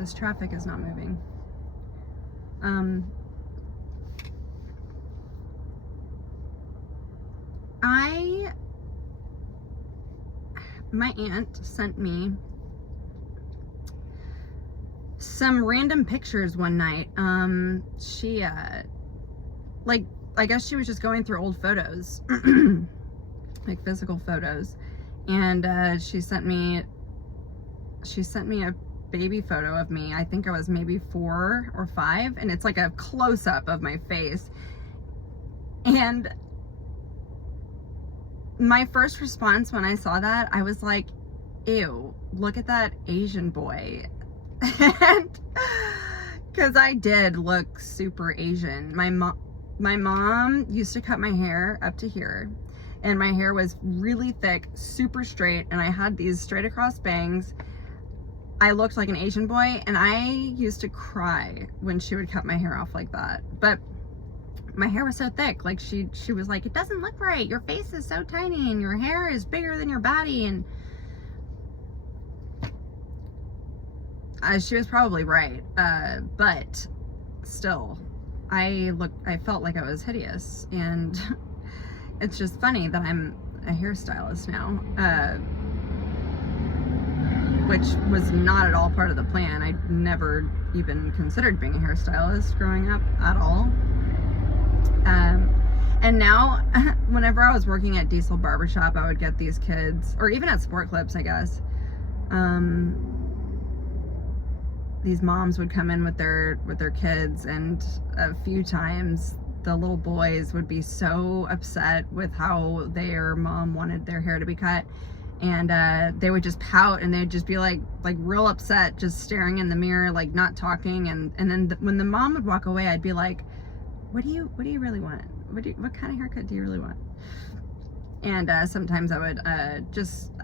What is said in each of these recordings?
This traffic is not moving. My aunt sent me some random pictures one night. She, like, I guess she was just going through old photos, like physical photos, and she sent me a baby photo of me. I think I was maybe 4 or 5, and it's like a close-up of my face. And my first response when I saw that, I was like, ew, look at that Asian boy. And because I did look super Asian. My mom used to cut my hair up to here, and my hair was really thick, super straight, and I had these straight across bangs. I looked like an Asian boy, and I used to cry when she would cut my hair off like that. But my hair was so thick, like she was like, it doesn't look right, your face is so tiny and your hair is bigger than your body. And she was probably right, but still, I felt like I was hideous. And it's just funny that I'm a hairstylist now, which was not at all part of the plan. I never even considered being a hairstylist growing up at all. And now, whenever I was working at Diesel Barbershop, I would get these kids, or even at Sport Clips, I guess, these moms would come in with their kids, and a few times the little boys would be so upset with how their mom wanted their hair to be cut, and they would just pout, and they'd just be like real upset, just staring in the mirror, like not talking. And then when the mom would walk away, I'd be like, what do you really want? What kind of haircut do you really want? And sometimes I would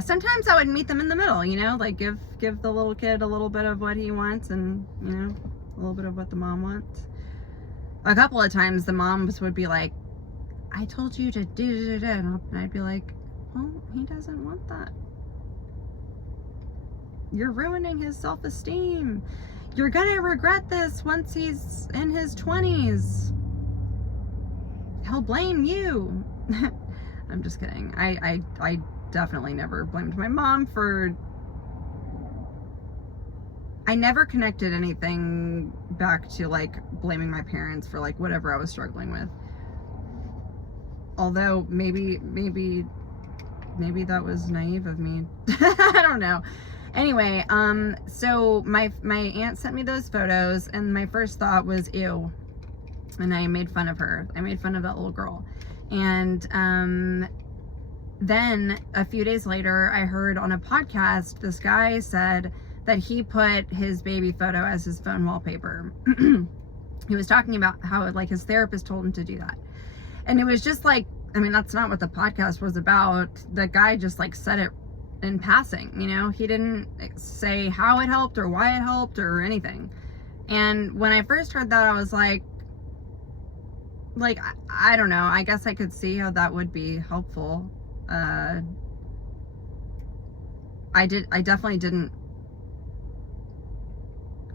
sometimes I would meet them in the middle, you know, like give the little kid a little bit of what he wants, and, you know, a little bit of what the mom wants. A couple of times the moms would be like, I told you to do, and I'd be like, well, he doesn't want that. You're ruining his self-esteem. You're gonna regret this once he's in his 20s. He'll blame you. I'm just kidding. I definitely never blamed my mom for... I never connected anything back to, like, blaming my parents for, like, whatever I was struggling with. Although, maybe that was naive of me. I don't know. Anyway, so my aunt sent me those photos, and my first thought was, ew. And I made fun of her. I made fun of that little girl. And then a few days later, I heard on a podcast, this guy said that he put his baby photo as his phone wallpaper. He was talking about how, like, his therapist told him to do that. And it was just like, I mean, that's not what the podcast was about. The guy just, like, said it in passing, you know? He didn't say how it helped or why it helped or anything. And when I first heard that, I was like, I don't know, I guess I could see how that would be helpful. I definitely didn't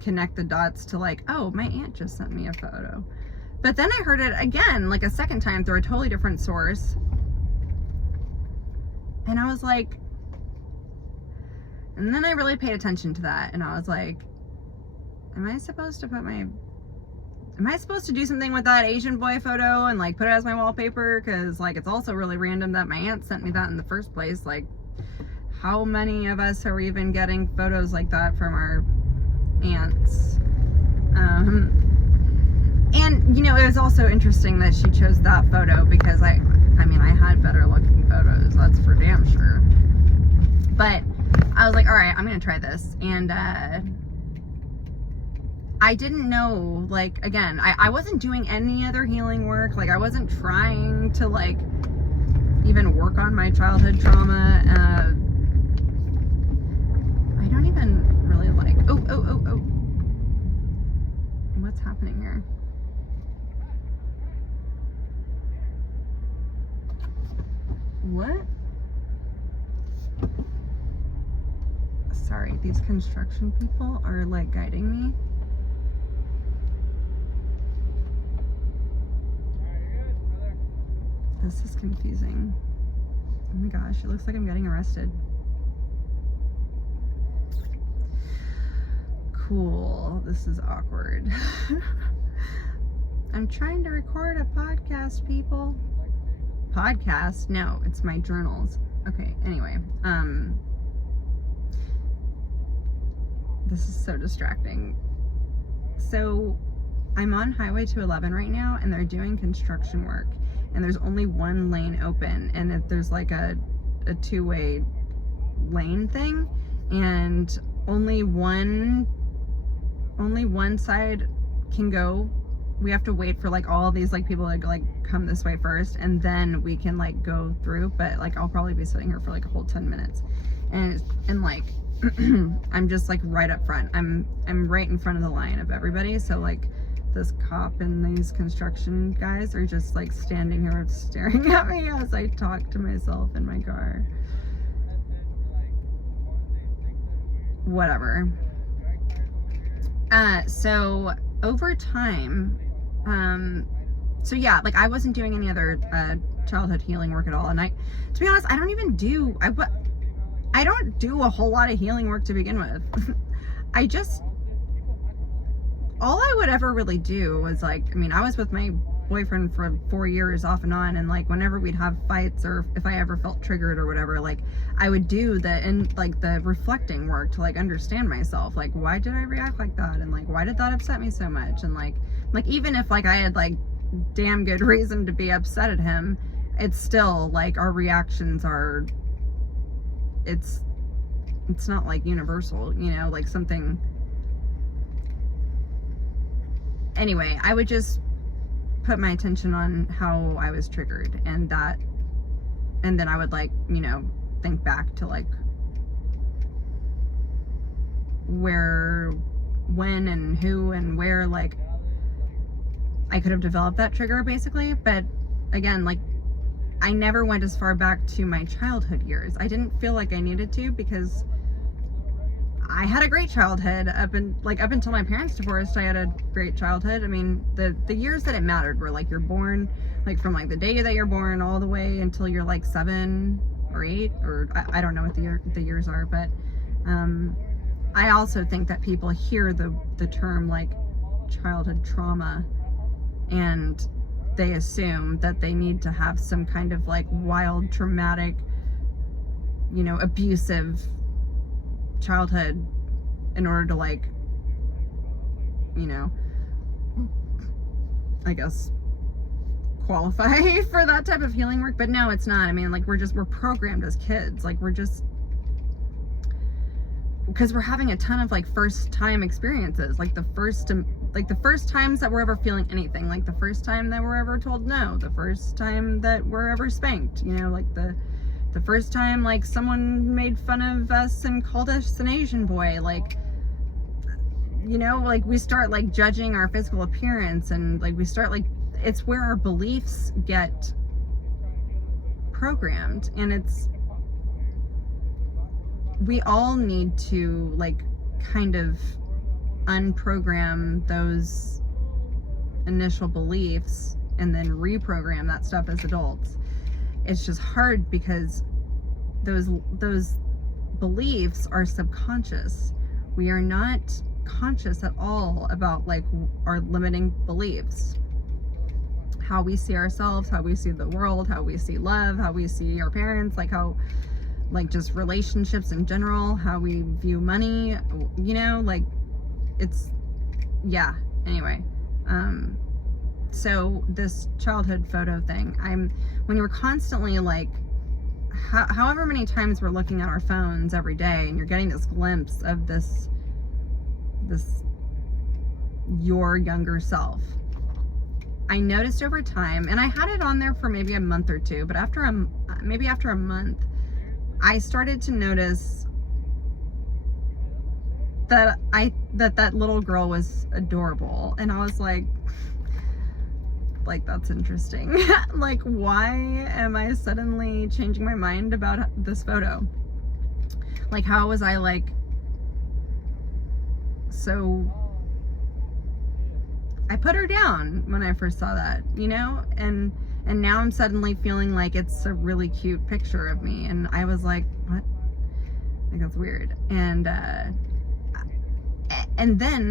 connect the dots to, like, oh, my aunt just sent me a photo. But then I heard it again, like a second time, through a totally different source. And I was like, and then I really paid attention to that, and I was like, am I supposed to do something with that Asian boy photo and, like, put it as my wallpaper? Because, like, it's also really random that my aunt sent me that in the first place. Like, how many of us are even getting photos like that from our aunts? And, you know, it was also interesting that she chose that photo, because I mean, I had better looking photos, that's for damn sure. But I was like, all right, I'm gonna try this. And I didn't know, like, again, I wasn't doing any other healing work. Like, I wasn't trying to, like, even work on my childhood trauma. I don't even really like, oh. What's happening here? What? sorry, these construction people are like guiding me. This is confusing. Oh my gosh, it looks like I'm getting arrested. Cool, this is awkward. I'm trying to record a podcast, people. Podcast? No, it's my journals. Okay, anyway, this is so distracting. So I'm on Highway 211 right now, and they're doing construction work, and there's only one lane open, and there's like a two-way lane thing, and only one side can go. We have to wait for like all these like people to like come this way first, and then we can like go through. But like I'll probably be sitting here for like a whole 10 minutes, and like I'm just like right up front. I'm right in front of the line of everybody. So like this cop and these construction guys are just like standing here staring at me as I talk to myself in my car. Whatever. So over time, so yeah, like I wasn't doing any other childhood healing work at all, and to be honest, I don't do a whole lot of healing work to begin with. All I would ever really do was like, I mean, I was with my boyfriend for 4 years off and on, and like whenever we'd have fights or if I ever felt triggered or whatever, like I would do the reflecting work to like understand myself, like why did I react like that, and like why did that upset me so much, and like even if like I had like damn good reason to be upset at him, it's still like our reactions are, it's not like universal, you know, like something. Anyway, I would just put my attention on how I was triggered, and then I would like, you know, think back to like where, when, and who and where like I could have developed that trigger basically. But again, like I never went as far back to my childhood years. I didn't feel like I needed to, because I had a great childhood up until my parents divorced. I had a great childhood. I mean, the years that it mattered were like you're born, like from like the day that you're born all the way until you're like 7 or 8, or I don't know what the years are, but I also think that people hear the term like childhood trauma, and they assume that they need to have some kind of like wild, traumatic, you know, abusive childhood in order to like, you know, I guess qualify for that type of healing work. But no, it's not. I mean, like we're programmed as kids, like we're just, because we're having a ton of like first time experiences, like the first times that we're ever feeling anything, like the first time that we're ever told no, the first time that we're ever spanked, you know, like the first time like someone made fun of us and called us an Asian boy, like, you know, like we start like judging our physical appearance, and like we start like, it's where our beliefs get programmed, and we all need to like kind of unprogram those initial beliefs and then reprogram that stuff as adults. It's just hard because those beliefs are subconscious. We are not conscious at all about like our limiting beliefs, how we see ourselves, how we see the world, how we see love, how we see our parents, like how, like just relationships in general, how we view money, you know, like it's, yeah, anyway. So this childhood photo thing, when you're constantly like, however many times we're looking at our phones every day, and you're getting this glimpse of this your younger self. I noticed over time, and I had it on there for maybe a month or two, but after a month, I started to notice that that little girl was adorable, and I was like that's interesting. Like, why am I suddenly changing my mind about this photo? Like, how was I like so I put her down when I first saw that, you know, and now I'm suddenly feeling like it's a really cute picture of me, and I was like, what? Like, that's weird. And then